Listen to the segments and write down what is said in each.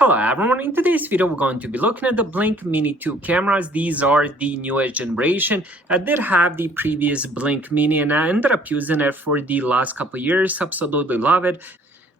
Hello everyone, in today's video we're going to be looking at the Blink Mini 2 cameras. These are the newest generation. I did have the previous Blink Mini and I ended up using it for the last couple of years. Absolutely love it.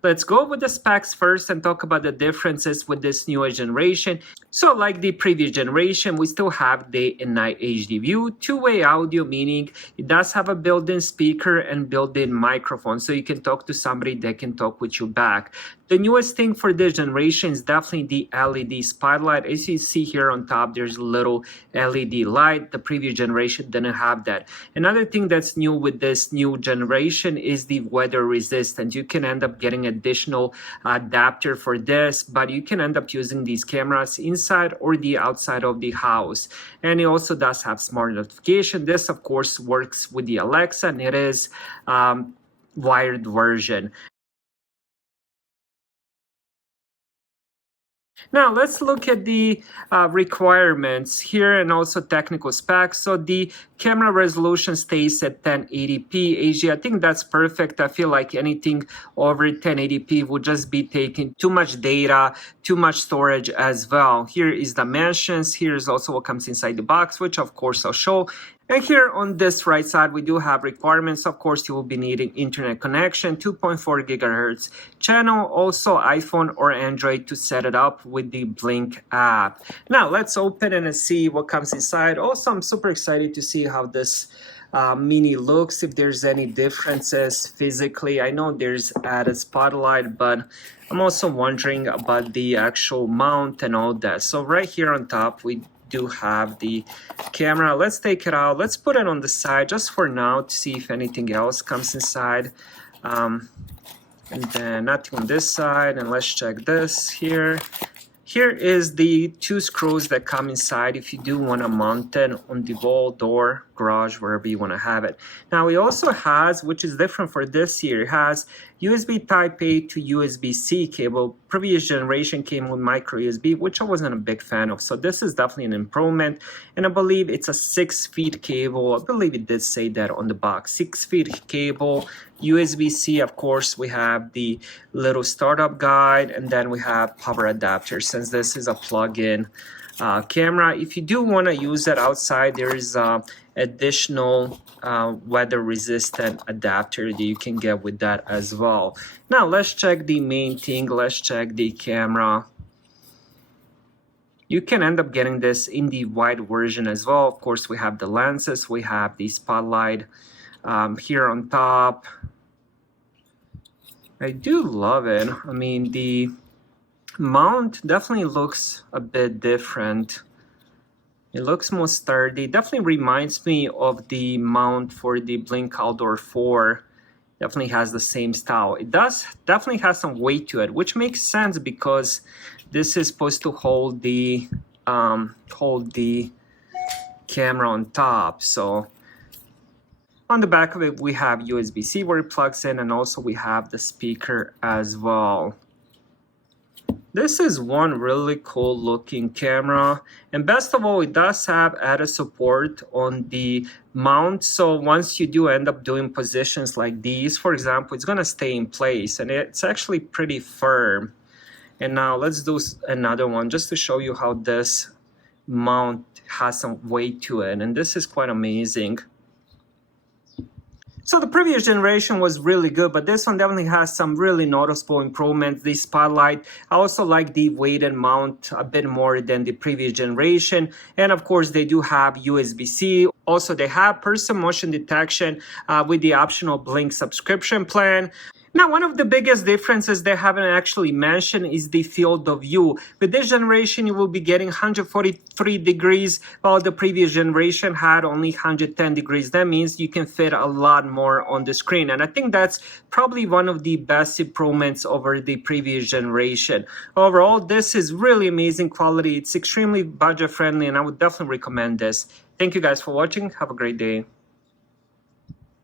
Let's go with the specs first and talk about the differences with this newer generation. So like the previous generation, we still have day and night HD view, two-way audio, meaning it does have a built-in speaker and built-in microphone, so you can talk to somebody that can talk with you back. The newest thing for this generation is definitely the LED spotlight. As you see here on top, there's a little LED light. The previous generation didn't have that. Another thing that's new with this new generation is the weather resistant. You can end up getting additional adapter for this, but you can end up using these cameras inside or the outside of the house. And it also does have smart notification. This of course works with the Alexa, and it is wired version. Now let's look at the requirements here and also technical specs. So the camera resolution stays at 1080p HD. I think that's perfect. I feel like anything over 1080p would just be taking too much data, too much storage as well. Here is the dimensions. Here's also what comes inside the box, which of course I'll show. And here on this right side, we do have requirements. Of course, you will be needing internet connection, 2.4 gigahertz channel, also iPhone or Android to set it up with the Blink app. Now, let's open it and see what comes inside. Also, I'm super excited to see how this Mini looks, if there's any differences physically. I know there's added spotlight, but I'm also wondering about the actual mount and all that. So right here on top, we do have the camera. Let's take it out. Let's put it on the side just for now to see if anything else comes inside. And then nothing on this side. And let's check this here. Here is the two screws that come inside if you do want to mount it on the wall, door, garage, wherever you want to have it. Now it also has, which is different for this year, it has USB Type-A to USB-C cable. Previous generation came with micro USB, which I wasn't a big fan of. So this is definitely an improvement. And I believe it's a 6-feet cable. I believe it did say that on the box. 6-feet cable, USB-C. Of course, we have the little startup guide, and then we have power adapter. Since this is a plug-in camera, if you do want to use it outside, there is additional weather resistant adapter that you can get with that as well. Now let's check the main thing. Let's check the camera. You can end up getting this in the wide version as well. Of course, we have the lenses, we have the spotlight here on top. I do love it. I mean, the mount definitely looks a bit different. It looks more sturdy. Definitely reminds me of the mount for the Blink Outdoor 4. Definitely has the same style. It does definitely have some weight to it, which makes sense because this is supposed to hold the camera on top. So on the back of it, we have USB-C where it plugs in, and also we have the speaker as well. This is one really cool looking camera, and best of all, it does have added support on the mount. So once you do end up doing positions like these, for example, it's gonna stay in place, and it's actually pretty firm. And now let's do another one just to show you how this mount has some weight to it, and this is quite amazing. So the previous generation was really good, but this one definitely has some really noticeable improvements. The spotlight, I also like the weighted mount a bit more than the previous generation. And of course, they do have USB-C. Also, they have person motion detection with the optional Blink subscription plan. Now, one of the biggest differences they haven't actually mentioned is the field of view. With this generation, you will be getting 143 degrees, while the previous generation had only 110 degrees. That means you can fit a lot more on the screen. And I think that's probably one of the best improvements over the previous generation. Overall, this is really amazing quality. It's extremely budget friendly, and I would definitely recommend this. Thank you guys for watching. Have a great day.